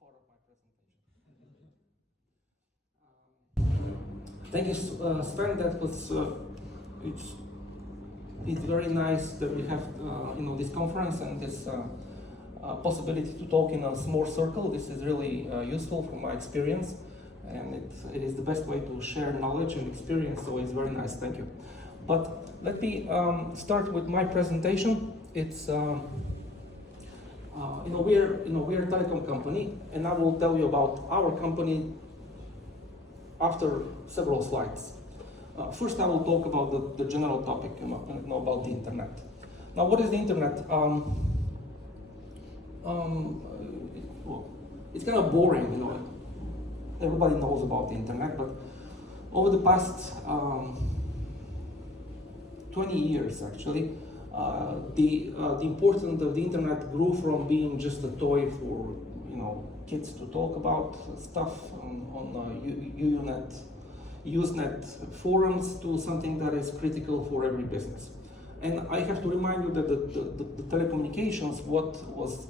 part of my presentation. Thank you, Sven. That was it's very nice that we have this conference and this possibility to talk in a small circle. This is really useful from my experience, and it is the best way to share knowledge and experience. So it's very nice. Thank you. But let me start with my presentation. It's we're a telecom company, and I will tell you about our company after several slides. First, I will talk about the general topic, about the internet. Now, what is the internet? It's kind of boring, Everybody knows about the internet, but over the past 20 years, actually, the importance of the internet grew from being just a toy for kids to talk about stuff on Usenet forums to something that is critical for every business. And I have to remind you that the telecommunications, what was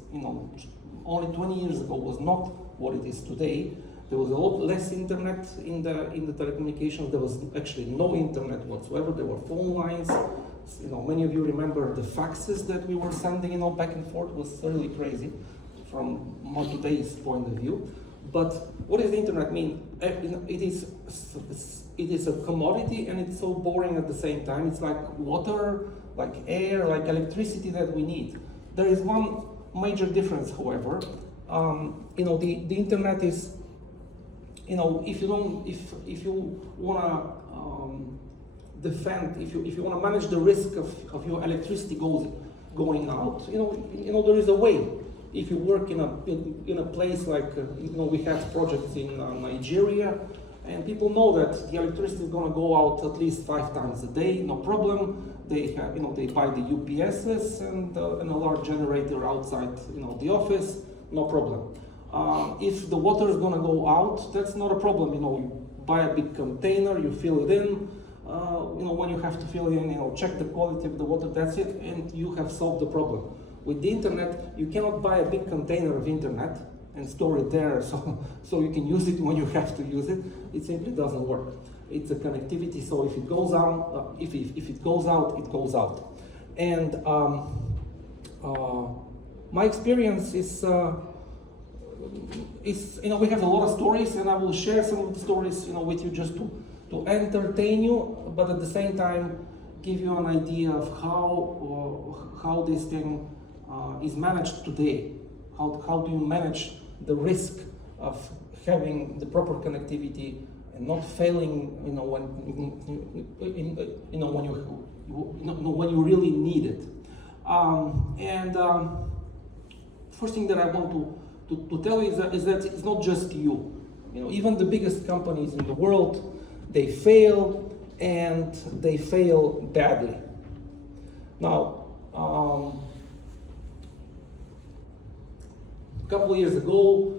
only 20 years ago, was not what it is today. There was a lot less internet in the telecommunications. There was actually no internet whatsoever. There were phone lines. Many of you remember the faxes that we were sending, back and forth. It was really crazy from today's point of view. But what does the internet mean? It is a commodity, and it's so boring at the same time. It's like water, like air, like electricity that we need. There is one major difference, however. The internet is, if you wanna defend, if you wanna manage the risk of your electricity going out, there is a way. If you work in a place like we have projects in Nigeria, and people know that the electricity is going to go out at least 5 times a day, no problem. They have they buy the UPSs and a large generator outside the office, no problem. If the water is going to go out, that's not a problem. You buy a big container, you fill it in. When you have to fill it in, check the quality of the water. That's it, and you have solved the problem. With the internet, you cannot buy a big container of internet and store it there so you can use it when you have to use it. It simply doesn't work. It's a connectivity, so if it goes out, if it goes out, it goes out. And my experience is we have a lot of stories, and I will share some of the stories with you just to entertain you, but at the same time give you an idea of how this thing is managed today. How do you manage the risk of having the proper connectivity and not failing when you really need it. First thing that I want to tell you is that it's not just you. Even the biggest companies in the world, they fail, and they fail badly. Now, a couple of years ago,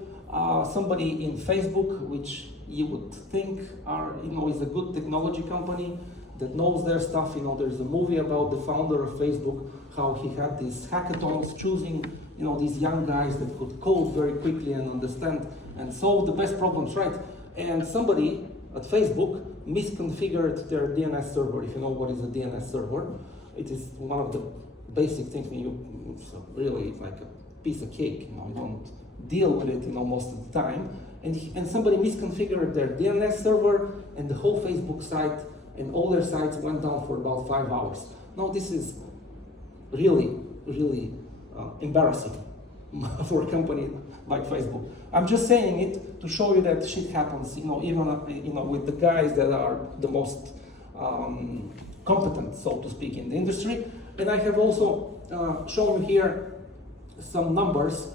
somebody in Facebook, which you would think is a good technology company that knows their stuff. There's a movie about the founder of Facebook, how he had these hackathons choosing, these young guys that could code very quickly and understand and solve the best problems, right? And somebody at Facebook misconfigured their DNS server. If you know what is a DNS server, it is one of the basic things. It's really like a piece of cake. You don't deal with it, most of the time. And somebody misconfigured their DNS server, and the whole Facebook site and all their sites went down for about 5 hours. Now this is really, really embarrassing for a company like Facebook. I'm just saying it to show you that shit happens. Even with the guys that are the most competent, so to speak, in the industry. And I have also shown you here some numbers.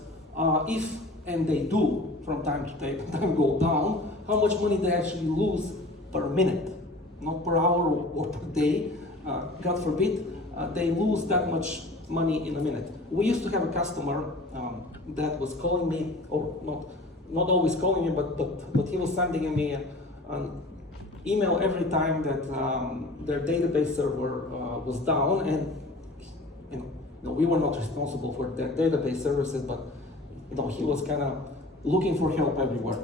If and they do from time to time go down, how much money they actually lose per minute, not per hour or per day. God forbid, they lose that much money in a minute. We used to have a customer that was calling me, or not always calling me, but he was sending me an email every time that their database server was down, and we were not responsible for their database services, but he was kind of looking for help everywhere.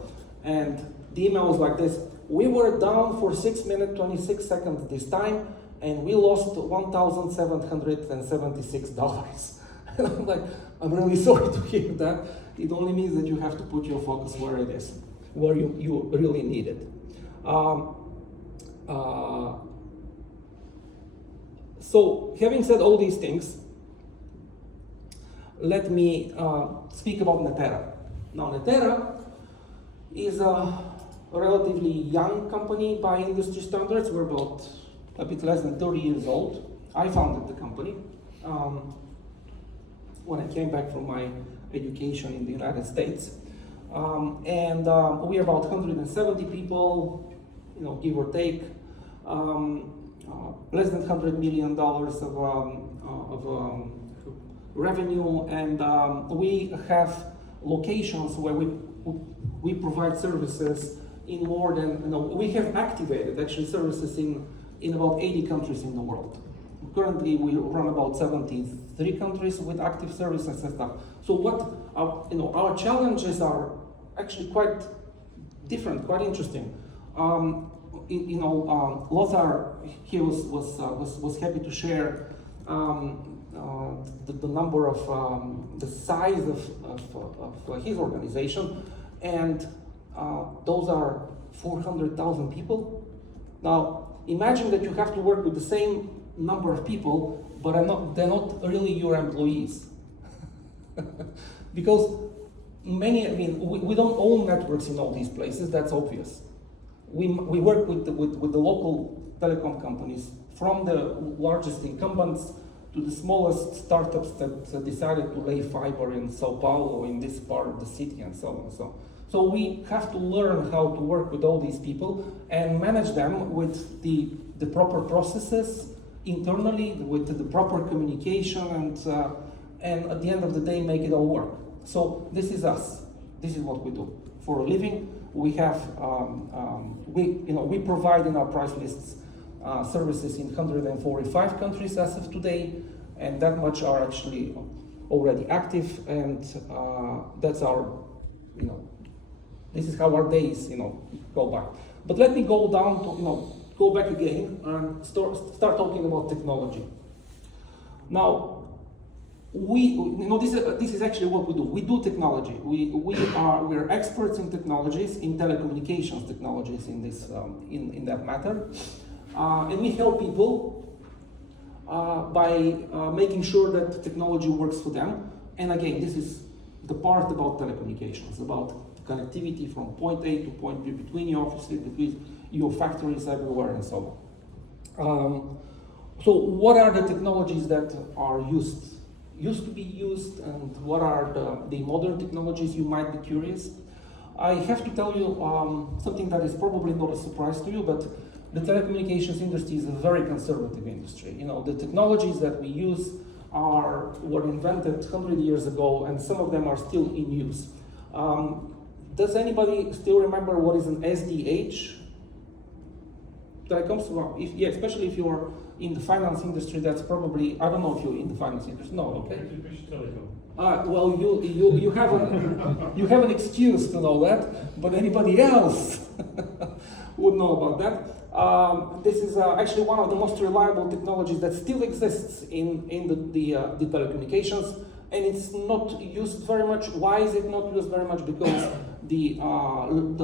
And the email was like this: we were down for 6 minutes, 26 seconds this time, and we lost $1,776. And I'm like, I'm really sorry to hear that. It only means that you have to put your focus where it is, where you really need it. So having said all these things, let me speak about Neterra. Now, Neterra is a relatively young company by industry standards. We're about a bit less than 30 years old. I founded the company when I came back from my education in the United States. We're about 170 people, give or take, less than $100 million of revenue, and we have locations where we provide services in more than, we have activated actually services in about 80 countries in the world. Currently, we run about 73 countries with active services and stuff. So what our challenges are actually quite different, quite interesting. Lothar here was happy to share the number of the size of his organization, and those are 400,000 people. Now, imagine that you have to work with the same number of people, but they're not really your employees. Because we don't own networks in all these places, that's obvious. We work with the local telecom companies, from the largest incumbents to the smallest startups that decided to lay fiber in Sao Paulo, in this part of the city, and so on and so on. So we have to learn how to work with all these people and manage them with the proper processes internally, with the proper communication, and at the end of the day, make it all work. So this is us. This is what we do for a living. We have we provide in our price lists services in 145 countries as of today, and that much are actually already active, and that's our this is how our days go by. But let me go down to go back again and start talking about technology. Now, this is actually what we do. We do technology. We're experts in technologies, in telecommunications technologies, in this in that matter, and we help people by making sure that technology works for them. And again, this is the part about telecommunications, about connectivity from point A to point B, between your offices, between your factories, everywhere, and so on. So what are the technologies that are used to be used, and what are the modern technologies? You might be curious. I have to tell you something that is probably not a surprise to you, but the telecommunications industry is a very conservative industry. The technologies that we use were invented 100 years ago, and some of them are still in use. Does anybody still remember what is an SDH? Telecoms? Well, especially if you're in the finance industry, that's probably, I don't know if you're in the finance industry. No, okay. Well, you have an excuse to know that, but anybody else would know about that. This is actually one of the most reliable technologies that still exists in the telecommunications, and it's not used very much. Why is it not used very much? Because the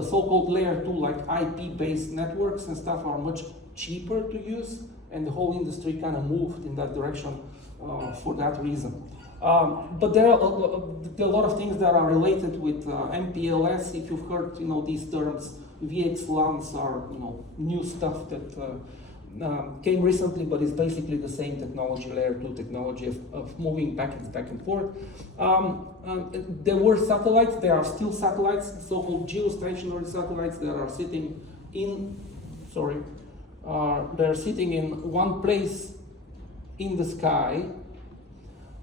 so-called layer 2, like IP-based networks and stuff, are much cheaper to use, and the whole industry kind of moved in that direction for that reason. But there are a lot of things that are related with MPLS. If you've heard, these terms, VXLANs are, new stuff that came recently, but it's basically the same technology, layer 2 technology of moving packets back and forth. There were satellites. There are still satellites, so-called geostationary satellites that are sitting in. They're sitting in one place in the sky,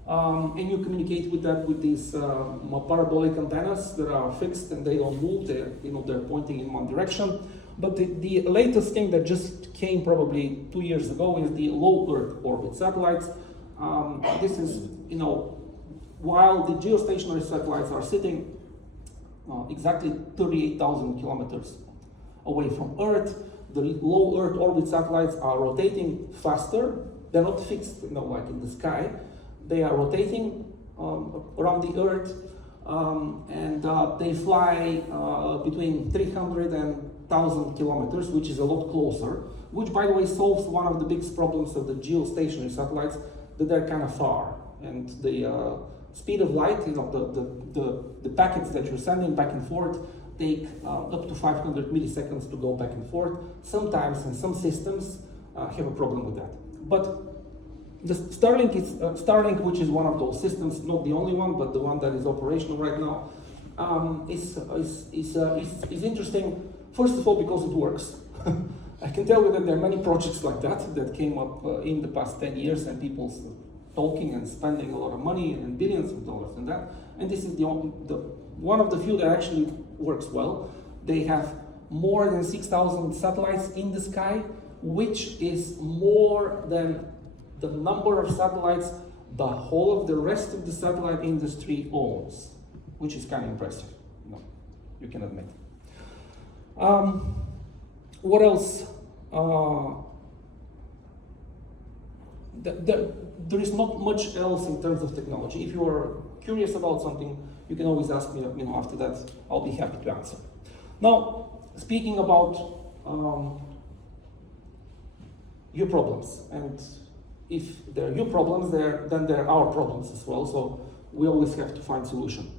and you communicate with that with these parabolic antennas that are fixed and they don't move. They're pointing in one direction. But the latest thing that just came probably 2 years ago is the low Earth orbit satellites. This is, while the geostationary satellites are sitting exactly 38,000 kilometers away from Earth. The low Earth orbit satellites are rotating faster. They're not fixed, like in the sky. They are rotating around the Earth, and they fly between 300 and 1,000 kilometers, which is a lot closer, which, by the way, solves one of the biggest problems of the geostationary satellites, that they're kind of far. And the speed of light, the packets that you're sending back and forth take up to 500 milliseconds to go back and forth. Sometimes, in some systems, have a problem with that. But the Starlink, which is one of those systems, not the only one, but the one that is operational right now, is interesting. First of all, because it works. I can tell you that there are many projects like that came up in the past 10 years, and people talking and spending a lot of money and billions of dollars in that. And this is the one of the few that actually works well. They have more than 6,000 satellites in the sky, which is more than the number of satellites the whole of the rest of the satellite industry owns, which is kind of impressive. No, you can admit. What else? There is not much else in terms of technology. If you are curious about something, you can always ask me. After that, I'll be happy to answer. Now, speaking about your problems, and if they're your problems, then they're our problems as well. So we always have to find solution.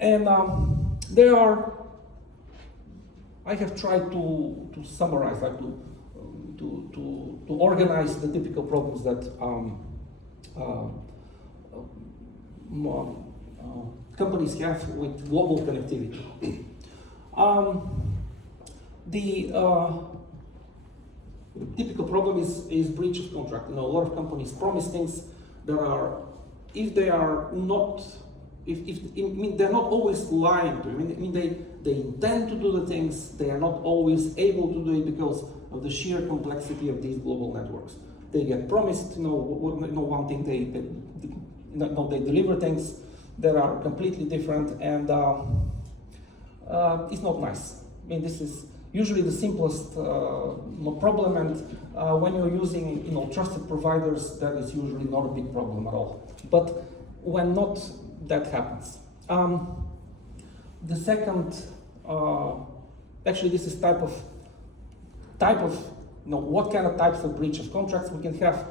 And I have tried to summarize, like to organize the typical problems that companies have with global connectivity. The typical problem is breach of contract. A lot of companies promise things that are, if they are not, they're not always lying to you. They intend to do the things, they are not always able to do it because of the sheer complexity of these global networks. They get promised, one thing, they deliver things that are completely different, and it's not nice. This is usually the simplest problem, and when you're using trusted providers, that is usually not a big problem at all. But when not, that happens. The second, actually, this is type of what kind of types of breach of contracts we can have.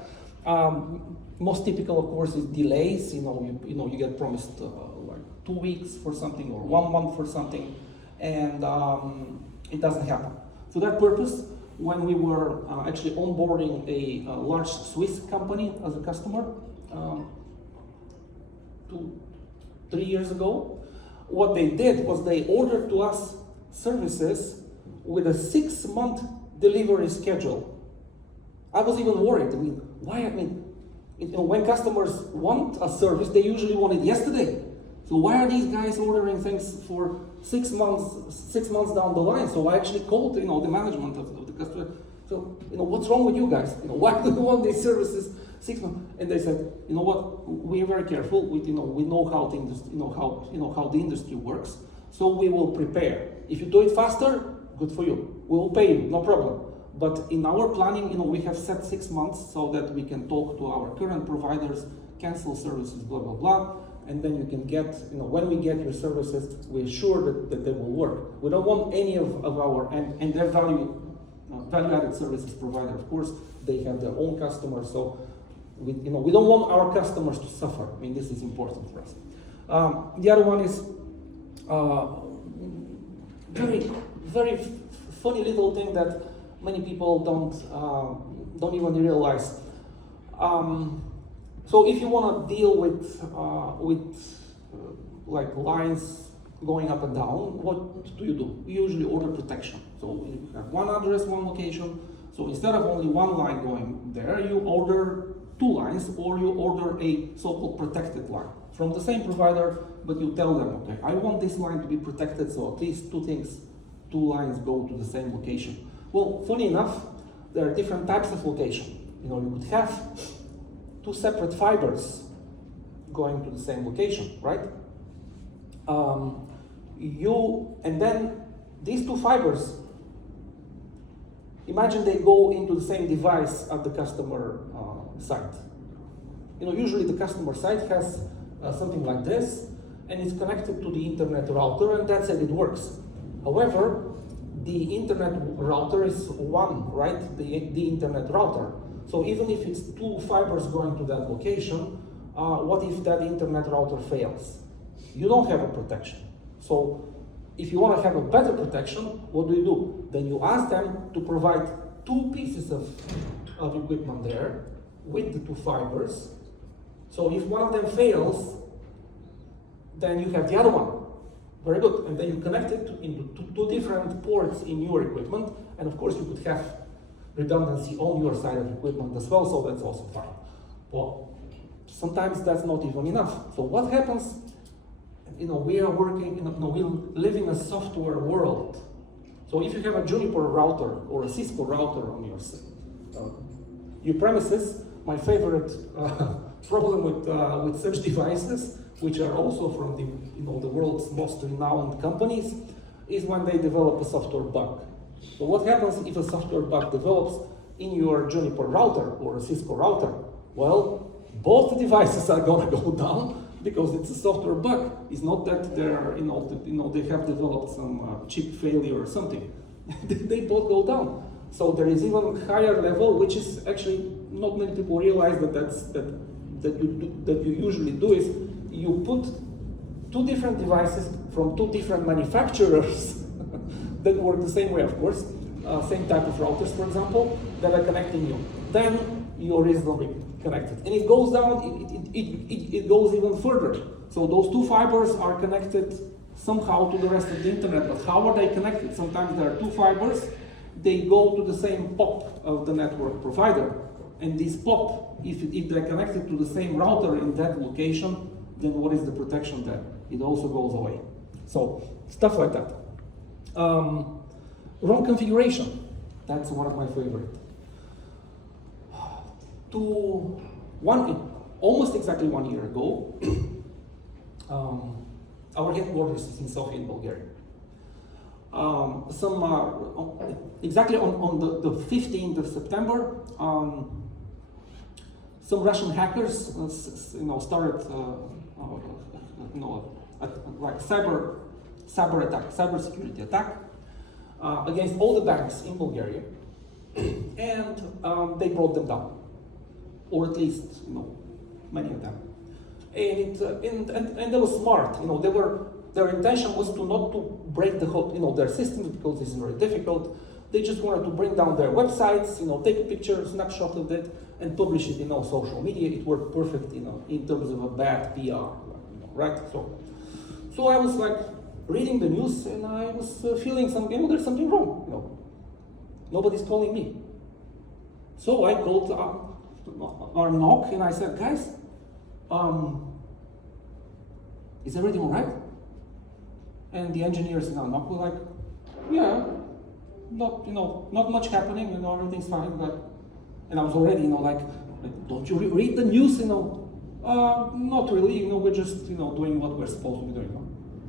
Most typical, of course, is delays. You get promised like 2 weeks for something or 1 month for something, and it doesn't happen. For that purpose, when we were actually onboarding a large Swiss company as a customer 2-3 years ago, what they did was they ordered to us services with a 6-month delivery schedule. I was even worried. Why? When customers want a service, they usually want it yesterday. So why are these guys ordering things for 6 months down the line? So I actually called, the management of the customer. So, what's wrong with you guys? Why do you want these services 6 months? And they said, what? We are very careful. We know how things, how the industry works. So we will prepare. If you do it faster, good for you. We will pay you, no problem. But in our planning, we have set 6 months so that we can talk to our current providers, cancel services, blah, blah, blah. And then you can get, when we get your services, we're sure that they will work. We don't want any of our, and their value-added services provider, of course, they have their own customers, so we don't want our customers to suffer. This is important for us. The other one is very, very funny little thing that many people don't even realize. So if you want to deal with like lines going up and down, what do? You usually order protection. So you have one address, one location. So instead of only one line going there, you order 2 lines, or you order a so-called protected line from the same provider, but you tell them, okay, I want this line to be protected, so at least 2 lines go to the same location. Well, funny enough, there are different types of location. You could have 2 separate fibers going to the same location, right? and then these two fibers, imagine they go into the same device at the customer site. Usually the customer site has something like this, and it's connected to the internet router, and that's it, it works. However, the internet router is one, right? The internet router. So even if it's two fibers going to that location, what if that internet router fails? You don't have a protection. So if you want to have a better protection, what do? Then you ask them to provide two pieces of equipment there with the two fibers. So if one of them fails, then you have the other one. Very good. And then you connect it into two different ports in your equipment. And of course, you could have redundancy on your side of equipment as well, so that's also fine. Well, sometimes that's not even enough. So what happens? We are working, we live in a software world. So if you have a Juniper router or a Cisco router on your premises, my favorite problem with such devices, which are also from the world's most renowned companies, is when they develop a software bug. So what happens if a software bug develops in your Juniper router or a Cisco router? Well, both devices are going to go down because it's a software bug. It's not that they're, they have developed some chip failure or something. They both go down. So there is even higher level, which is actually not many people realize that you usually do is you put two different devices from two different manufacturers that work the same way, of course, same type of routers, for example, that are connecting you. Then you're reasonably connected. And it goes down, it goes even further. So those two fibers are connected somehow to the rest of the internet. But how are they connected? Sometimes there are two fibers, they go to the same POP of the network provider. And this POP, if they're connected to the same router in that location, then what is the protection there? It also goes away. So stuff like that. Wrong configuration. That's one of my favorite. Almost exactly 1 year ago, our headquarters is in Sofia in Bulgaria. Exactly on the 15th of September, some Russian hackers, started, like cyber attack, cyber security attack against all the banks in Bulgaria, and they brought them down, or at least many of them. And they were smart. Their intention was not to break the whole, their systems, because this is very difficult. They just wanted to bring down their websites, take a picture, a snapshot of it, and publish it in social media. It worked perfect, in terms of a bad PR, right? So I was like reading the news, and I was feeling there's something wrong. Nobody's calling me. So I called our NOC, and I said, guys, is everything all right? And the engineers in our NOC were like, yeah, not much happening, everything's fine, and I was already, don't you read the news, not really, we're just, doing what we're supposed to be doing.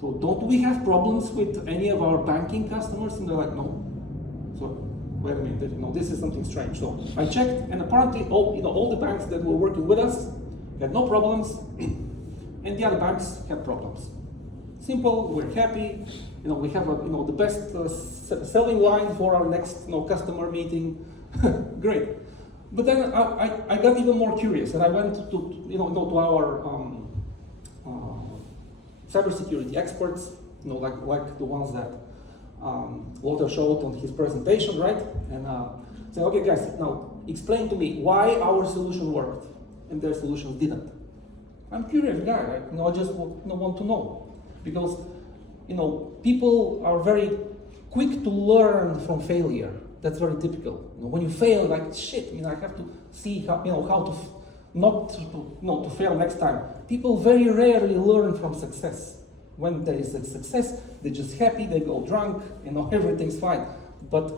So don't we have problems with any of our banking customers? And they're like, no. So wait a minute, this is something strange. So I checked, and apparently all the banks that were working with us had no problems, and the other banks had problems. Simple, we're happy, we have the best selling line for our next customer meeting. Great. But then I got even more curious, and I went to our cybersecurity experts, like the ones that Walter showed on his presentation, right? And say, okay, guys, now explain to me why our solution worked and their solutions didn't. I'm curious guy, I just want to know. Because, people are very quick to learn from failure. That's very typical. When you fail, like, shit, I have to see how to not to fail next time. People very rarely learn from success. When there is a success, they're just happy, they go drunk, everything's fine. But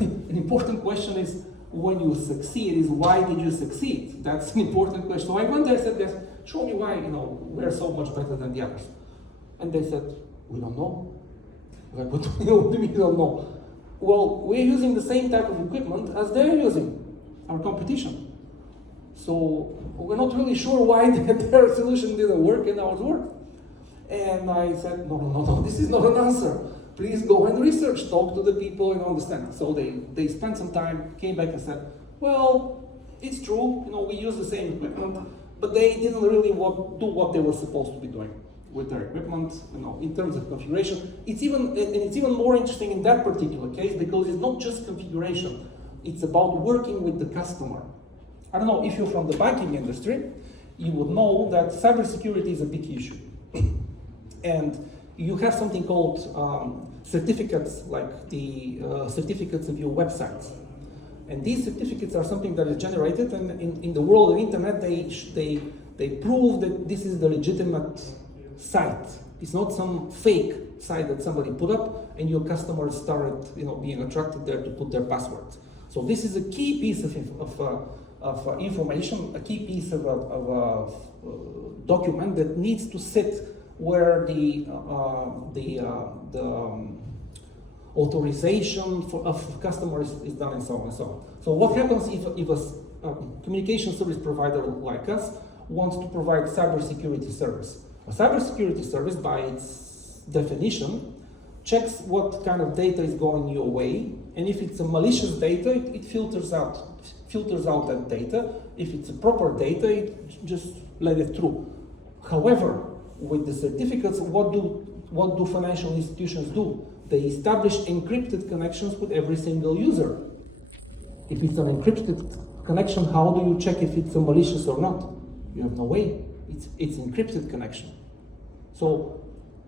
an important question is, when you succeed, is why did you succeed? That's an important question. So I went there and said, guys, show me why, we're so much better than the others. And they said, We don't know. Like, what do you mean we don't know? Well, we're using the same type of equipment as they're using, our competition. So we're not really sure why their solution didn't work and ours worked. And I said, no, this is not an answer. Please go and research, talk to the people and understand. So they spent some time, came back and said, well, it's true, we use the same equipment, but they didn't really do what they were supposed to be doing with their equipment, in terms of configuration. It's even more interesting in that particular case because it's not just configuration, it's about working with the customer. I don't know if you're from the banking industry, you would know that cybersecurity is a big issue. And you have something called certificates, like the certificates of your websites. And these certificates are something that is generated, and in the world of internet, they prove that this is the legitimate site. It's not some fake site that somebody put up, and your customers started, being attracted there to put their passwords. So this is a key piece of information, a key piece of a document that needs to sit where the authorization of customers is done, and so on and so on. So what happens if a communication service provider like us wants to provide cybersecurity service? A cybersecurity service, by its definition, checks what kind of data is going your way, and if it's a malicious data, it filters out that data. If it's a proper data, it just let it through. However, with the certificates, what do financial institutions do? They establish encrypted connections with every single user. If it's an encrypted connection, how do you check if it's a malicious or not? You have no way. It's encrypted connection. So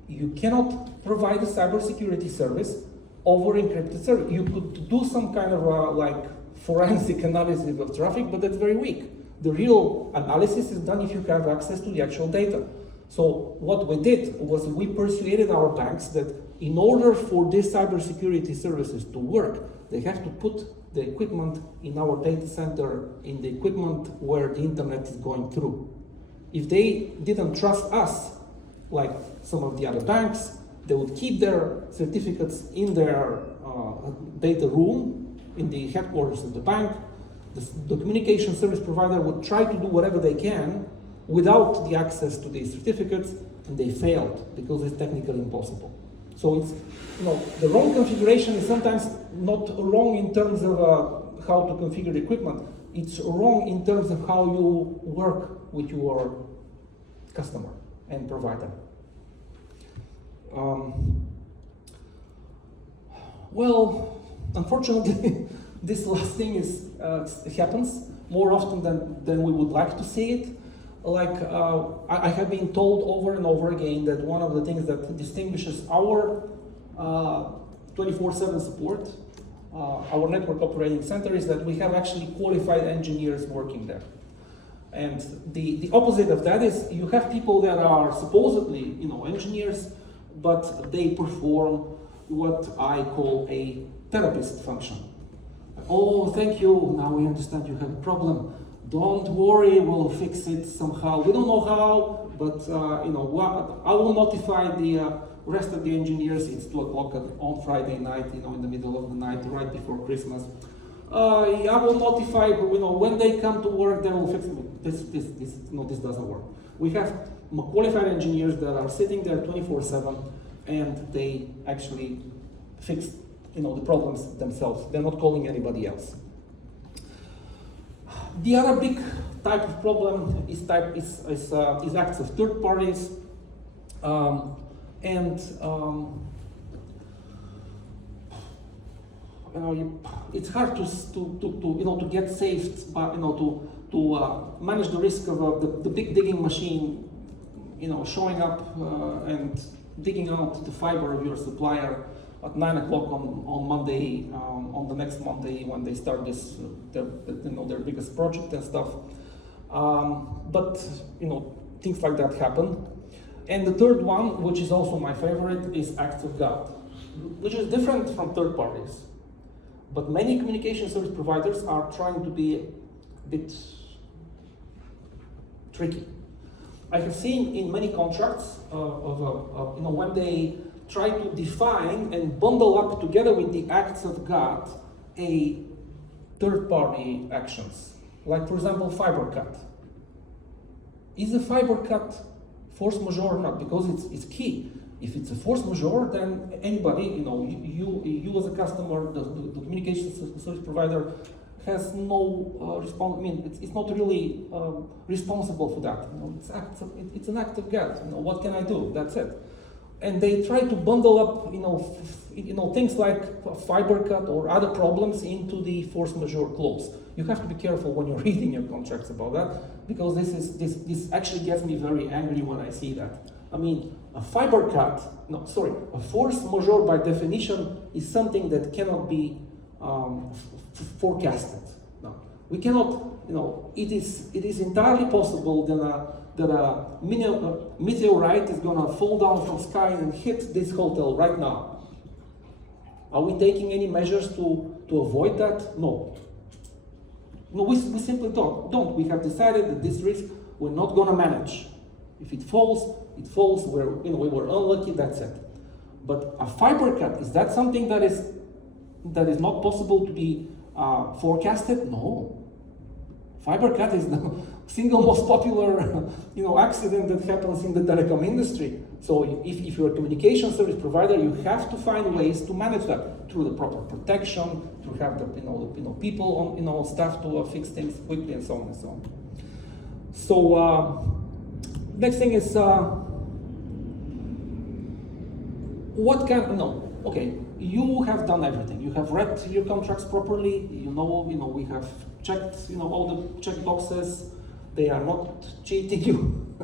you cannot provide a cybersecurity service over encrypted service. You could do some kind of forensic analysis of traffic, but that's very weak. The real analysis is done if you have access to the actual data. So what we did was we persuaded our banks that in order for these cybersecurity services to work, they have to put the equipment in our data center, in the equipment where the internet is going through. If they didn't trust us, like some of the other banks, they would keep their certificates in their data room, in the headquarters of the bank. The communication service provider would try to do whatever they can without the access to these certificates, and they failed because it's technically impossible. So it's, the wrong configuration is sometimes not wrong in terms of how to configure the equipment. It's wrong in terms of how you work with your customer and provider. Well, unfortunately, this last thing happens more often than we would like to see it. I have been told over and over again that one of the things that distinguishes our 24/7 support, our network operating center, is that we have actually qualified engineers working there. And the opposite of that is you have people that are supposedly, engineers, but they perform what I call a therapist function. Oh, thank you, now we understand you have a problem. Don't worry, we'll fix it somehow. We don't know how, but I will notify the rest of the engineers. It's 2 o'clock on Friday night, in the middle of the night, right before Christmas. I will notify, when they come to work, they will fix it. This doesn't work. We have qualified engineers that are sitting there 24/7, and they actually fix, the problems themselves. They're not calling anybody else. The other big type of problem is acts of third parties, it's hard to get saved, but to manage the risk of the big digging machine, showing up and digging out the fiber of your supplier at 9 o'clock on Monday, on the next Monday when they start their biggest project and stuff. But things like that happen. And the third one, which is also my favorite, is acts of God, which is different from third parties. But many communication service providers are trying to be a bit tricky. I have seen in many contracts when they try to define and bundle up together with the acts of God a third-party actions. Like, for example, fiber cut. Is a fiber cut force majeure or not? Because it's key. If it's a force majeure, then anybody, you as a customer, the communications service provider, has no response. I mean, it's not really responsible for that. It's an act of God. What can I do? That's it. And they try to bundle up, things like a fiber cut or other problems into the force majeure clause. You have to be careful when you're reading your contracts about that, because this actually gets me very angry when I see that. I mean, a force majeure by definition is something that cannot be forecasted. No, we cannot. It is entirely possible that a meteorite is going to fall down from sky and hit this hotel right now. Are we taking any measures to avoid that? No. No, we simply don't. We have decided that this risk we're not going to manage. If it falls, it falls. We were unlucky. That's it. But a fiber cut, is that something that is not possible to be forecasted? No. Fiber cut is the single most popular accident that happens in the telecom industry. So if you're a communication service provider, you have to find ways to manage that through the proper protection, to have the people on staff to fix things quickly, and so on and so on. So next thing is what can okay, you have done everything. You have read your contracts properly. We have checked all the check boxes. They are not cheating you.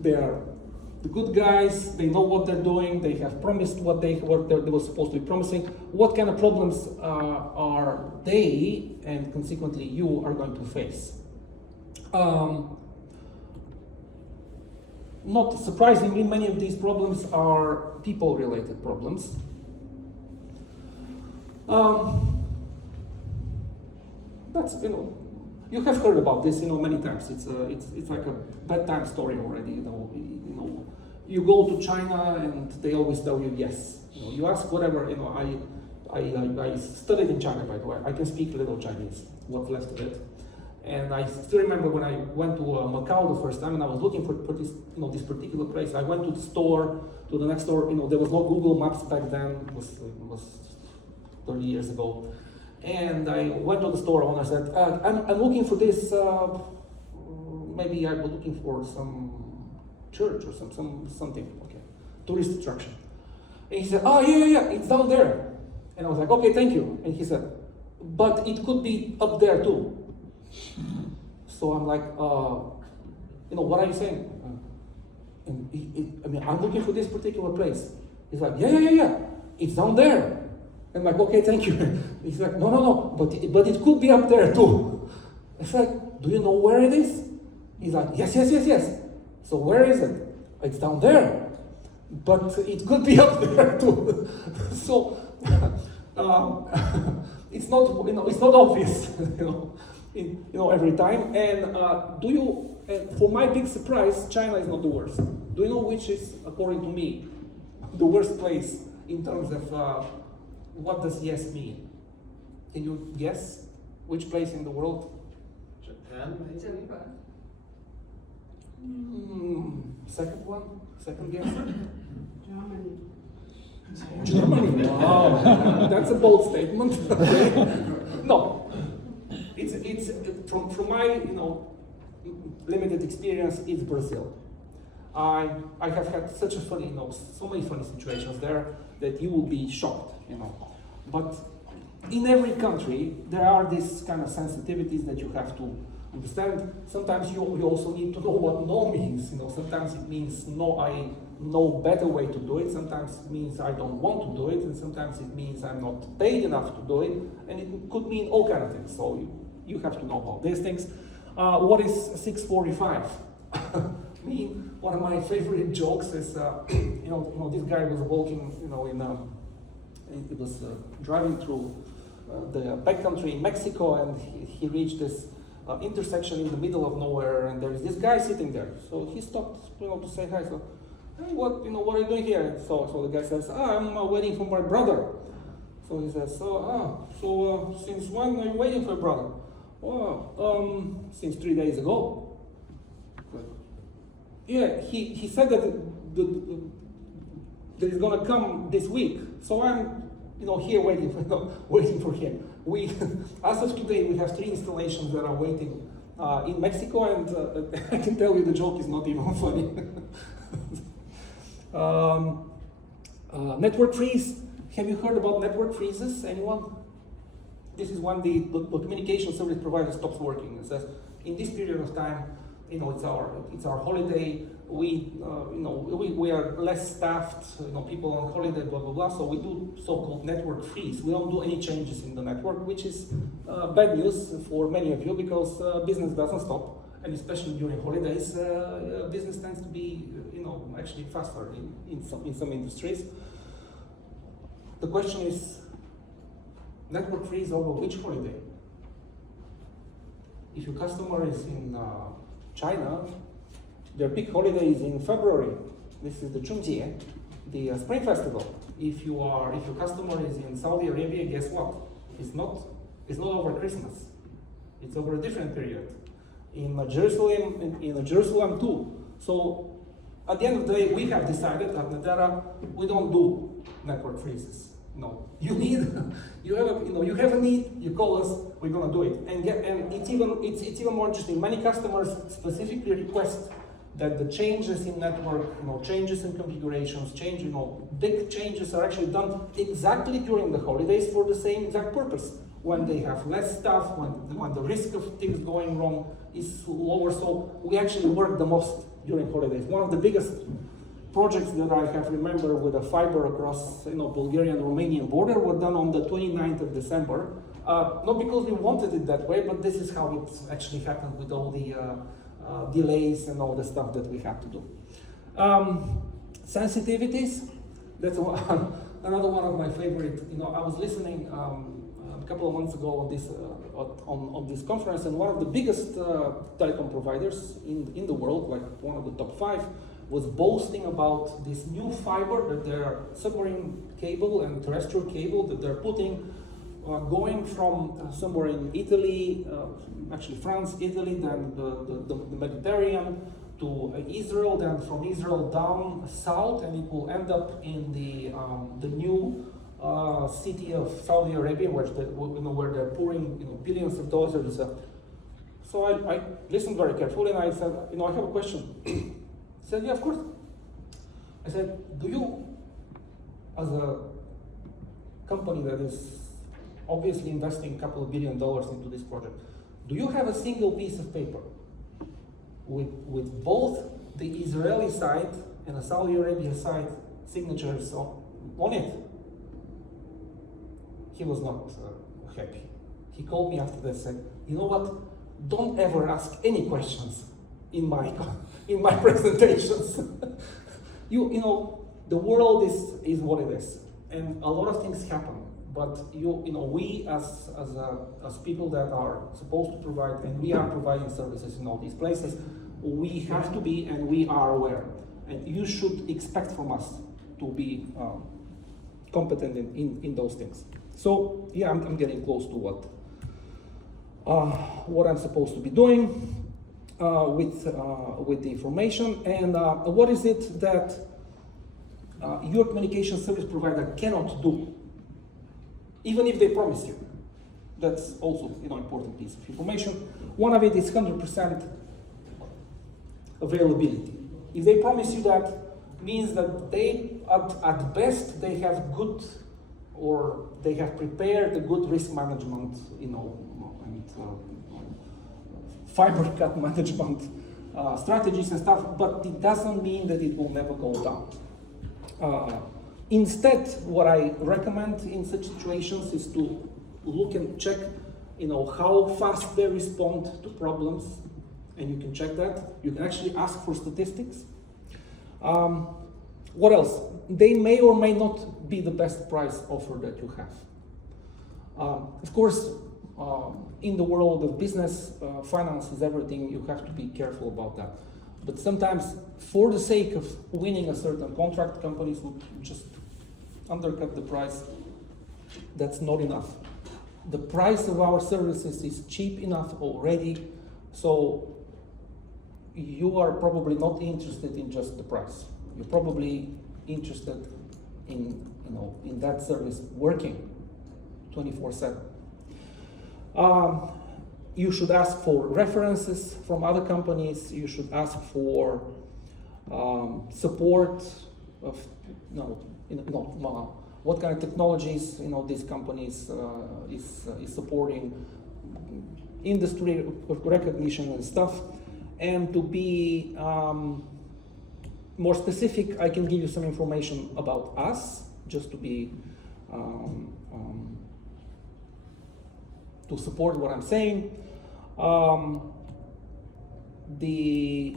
They are the good guys. They know what they're doing. They have promised what they were supposed to be promising. What kind of problems are they, and consequently you, are going to face? Not surprisingly, many of these problems are people-related problems. That's you have heard about this many times. It's like a bedtime story already. You go to China and they always tell you yes. You ask whatever. I studied in China, by the way. I can speak a little Chinese. What's left of it. And I still remember when I went to Macau the first time, and I was looking for this, this particular place. I went to the store, to the next store. There was no Google Maps back then. It was 30 years ago. And I went to the store and I said, I'm looking for this. Maybe I was looking for some church or something. Okay, tourist attraction. And he said, oh yeah, it's down there. And I was like, okay, thank you. And he said, but it could be up there too. So I'm like, what are you saying? I'm looking for this particular place. He's like, yeah, it's down there. I'm like, okay, thank you. He's like, no, but it could be up there too. It's like, do you know where it is? He's like, yes. So where is it? It's down there, but it could be up there too. So it's not, it's not obvious, every time. And for my big surprise, China is not the worst. Do you know which is, according to me, the worst place in terms of what does yes mean? Can you guess which place in the world? Japan? Second one? Second guess? Germany. Wow, that's a bold statement. No, it's from my limited experience. It's Brazil. I have had such a funny, so many funny situations there that you will be shocked, But in every country, there are these kind of sensitivities that you have to understand. Sometimes you also need to know what no means. Sometimes it means no, I know better way to do it. Sometimes it means I don't want to do it, and sometimes it means I'm not paid enough to do it, and it could mean all kind of things. So you have to know about these things. What is 645? One of my favorite jokes is, this guy was walking, he was driving through the backcountry in Mexico, and he reached this intersection in the middle of nowhere, and there is this guy sitting there. So he stopped, to say hi. So, hey, what are you doing here? So the guy says, I'm waiting for my brother. So he says, so since when are you waiting for your brother? Well, since 3 days ago. Yeah, he said that that he's gonna come this week. So I'm, here waiting for him. As of today, we have 3 installations that are waiting in Mexico, and I can tell you the joke is not even funny. Network freeze. Have you heard about network freezes? Anyone? This is when the communication service provider stops working. It says, in this period of time, it's our holiday. We are less staffed. People on holiday, blah blah blah. So we do so-called network freeze. We don't do any changes in the network, which is bad news for many of you because business doesn't stop, and especially during holidays, business tends to be actually faster in some industries. The question is, network freeze over which holiday? If your customer is in China, their big holiday is in February. This is the Chungjie, the Spring Festival. If your customer is in Saudi Arabia, guess what? It's not over Christmas. It's over a different period. In Jerusalem too. So at the end of the day, we have decided at Neterra we don't do network freezes. No, you have a need, you call us, we're gonna do it. And it's even more interesting. Many customers specifically request that the changes in network, changes in configurations, big changes are actually done exactly during the holidays for the same exact purpose. When they have less staff, when the risk of things going wrong is lower, so we actually work the most during holidays. One of the biggest projects that I have remembered with a fiber across Bulgarian and Romanian border were done on the 29th of December. Not because we wanted it that way, but this is how it actually happened with all the delays and all the stuff that we have to do. Sensitivities, that's another one of my favorite. I was listening a couple of months ago on this conference, and one of the biggest telecom providers in the world, like one of the top 5, was boasting about this new fiber that they're submarine cable and terrestrial cable that they're putting, going from somewhere in Italy, actually France, Italy, then the Mediterranean to Israel, then from Israel down south, and it will end up in the new city of Saudi Arabia, where they're pouring billions of dollars. So I listened very carefully, and I said, I have a question. He said, yeah, of course. I said, do you, as a company that is obviously investing a couple of $1 billion into this project, do you have a single piece of paper with both the Israeli side and the Saudi Arabia side signatures on it? He was not happy. He called me after that and said, you know what, don't ever ask any questions in my presentations. The world is what it is, and a lot of things happen. But we as people that are supposed to provide, and we are providing services in all these places, we have to be, and we are aware, and you should expect from us to be competent in those things. So yeah, I'm getting close to what I'm supposed to be doing with the information, and what is it that your communication service provider cannot do, even if they promise you. That's also important piece of information. One of it is 100% availability. If they promise you that, means that they at best they have good, or they have prepared a good risk management, and fiber cut management strategies and stuff, but it doesn't mean that it will never go down. Instead, what I recommend in such situations is to look and check, how fast they respond to problems, and you can check that. You can actually ask for statistics. What else? They may or may not be the best price offer that you have. Of course, in the world of business, finance is everything. You have to be careful about that. But sometimes, for the sake of winning a certain contract, companies would just undercut the price. That's not enough. The price of our services is cheap enough already, so you are probably not interested in just the price. You're probably interested in, in that service working 24/7. You should ask for references from other companies. You should ask for support of, what kind of technologies these companies is supporting, industry recognition and stuff. And to be more specific, I can give you some information about us, just to be to support what I'm saying. The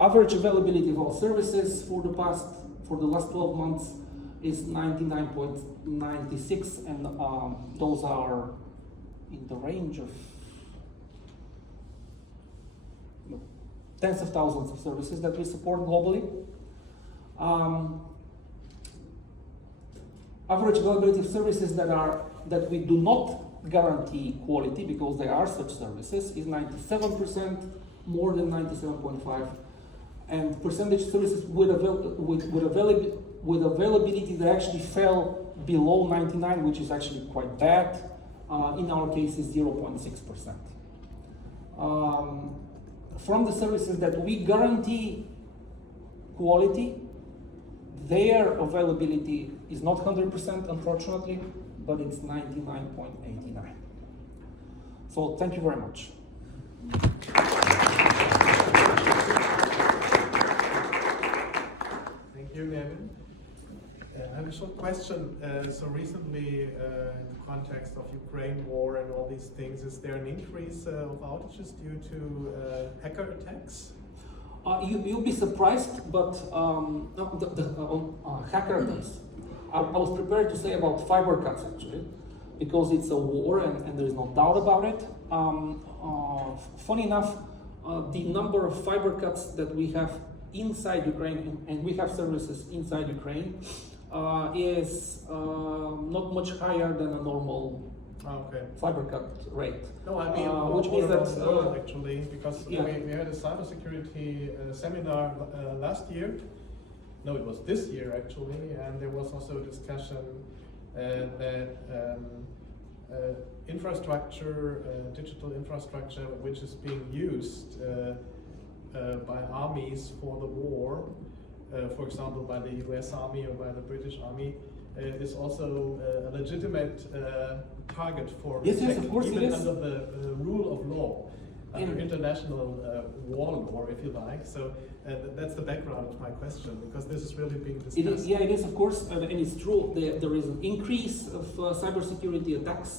average availability of our services for the last 12 months is 99.96, and those are in the range of tens of thousands of services that we support globally. Average availability of services that we do not guarantee quality, because there are such services, is 97%, more than 97.5%, and percentage services with availability that actually fell below 99, which is actually quite bad. In our case, is 0.6%. From the services that we guarantee quality, their availability is not 100%, unfortunately, but it's 99.89. So thank you very much. Thank you, Neven. I have a short question. So recently, in the context of Ukraine war and all these things, is there an increase of outages due to hacker attacks? You'll be surprised, but hacker attacks. I was prepared to say about fiber cuts, actually, because it's a war and there is no doubt about it. Funny enough, the number of fiber cuts that we have inside Ukraine, and we have services inside Ukraine, is not much higher than a normal fiber cut rate. No, I mean, which means that actually, because we had a cybersecurity seminar last year. No, it was this year actually, and there was also a discussion that infrastructure, digital infrastructure, which is being used by armies for the war, for example, by the US Army or by the British Army, is also a legitimate target for yes, of course even it is. under the rule of law, under international war law, if you like. So that's the background of my question, because this is really being discussed. It is, of course, and it's true. There is an increase of cybersecurity attacks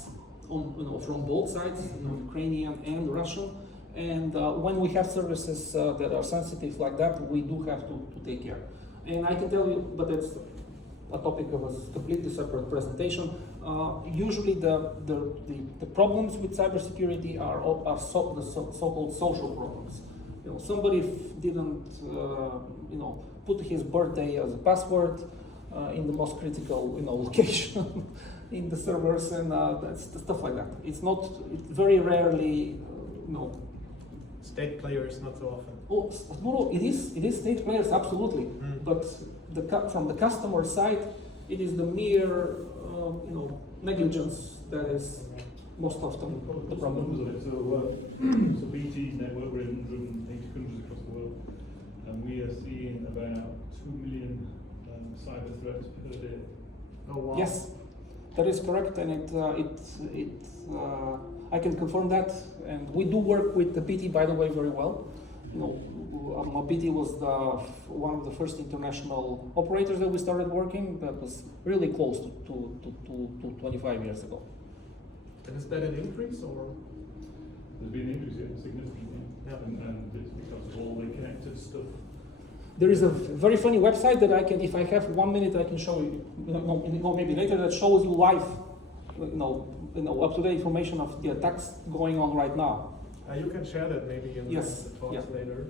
from both sides, Ukrainian and Russian. And when we have services that are sensitive like that, we do have to take care. And I can tell you, but it's a topic of a completely separate presentation. Usually the problems with cybersecurity are the so-called social problems. Somebody didn't put his birthday as a password in the most critical location in the servers, and that's stuff like that. It's very rarely State players, not so often. Oh, no, it is state players, absolutely. But from the customer side, it is the mere negligence that is most often the problem. So BT's network, we're in 180 countries across the world, and we are seeing about 2 million cyber threats per day. Oh wow! Yes, that is correct, and I can confirm that. And we do work with the BT, by the way, very well. BT was one of the first international operators that we started working. That was really close to 25 years ago. And is that an increase, or? There's been an increase, significantly. Yeah. And it's because of all the connected stuff. There is a very funny website that I can, if I have 1 minute, I can show you. Maybe later, that shows you live, up-to-date information of the attacks going on right now. You can share that maybe in Yes, the talks yeah. later.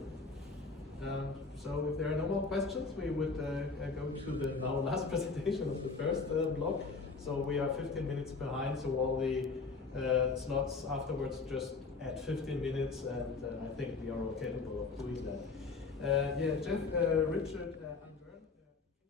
So if there are no more questions, we would go to the now last presentation of the first block. So we are 15 minutes behind, so all the slots afterwards just add 15 minutes, and I think we are all capable of doing that. Yeah, Jeff, Richard, Andrea.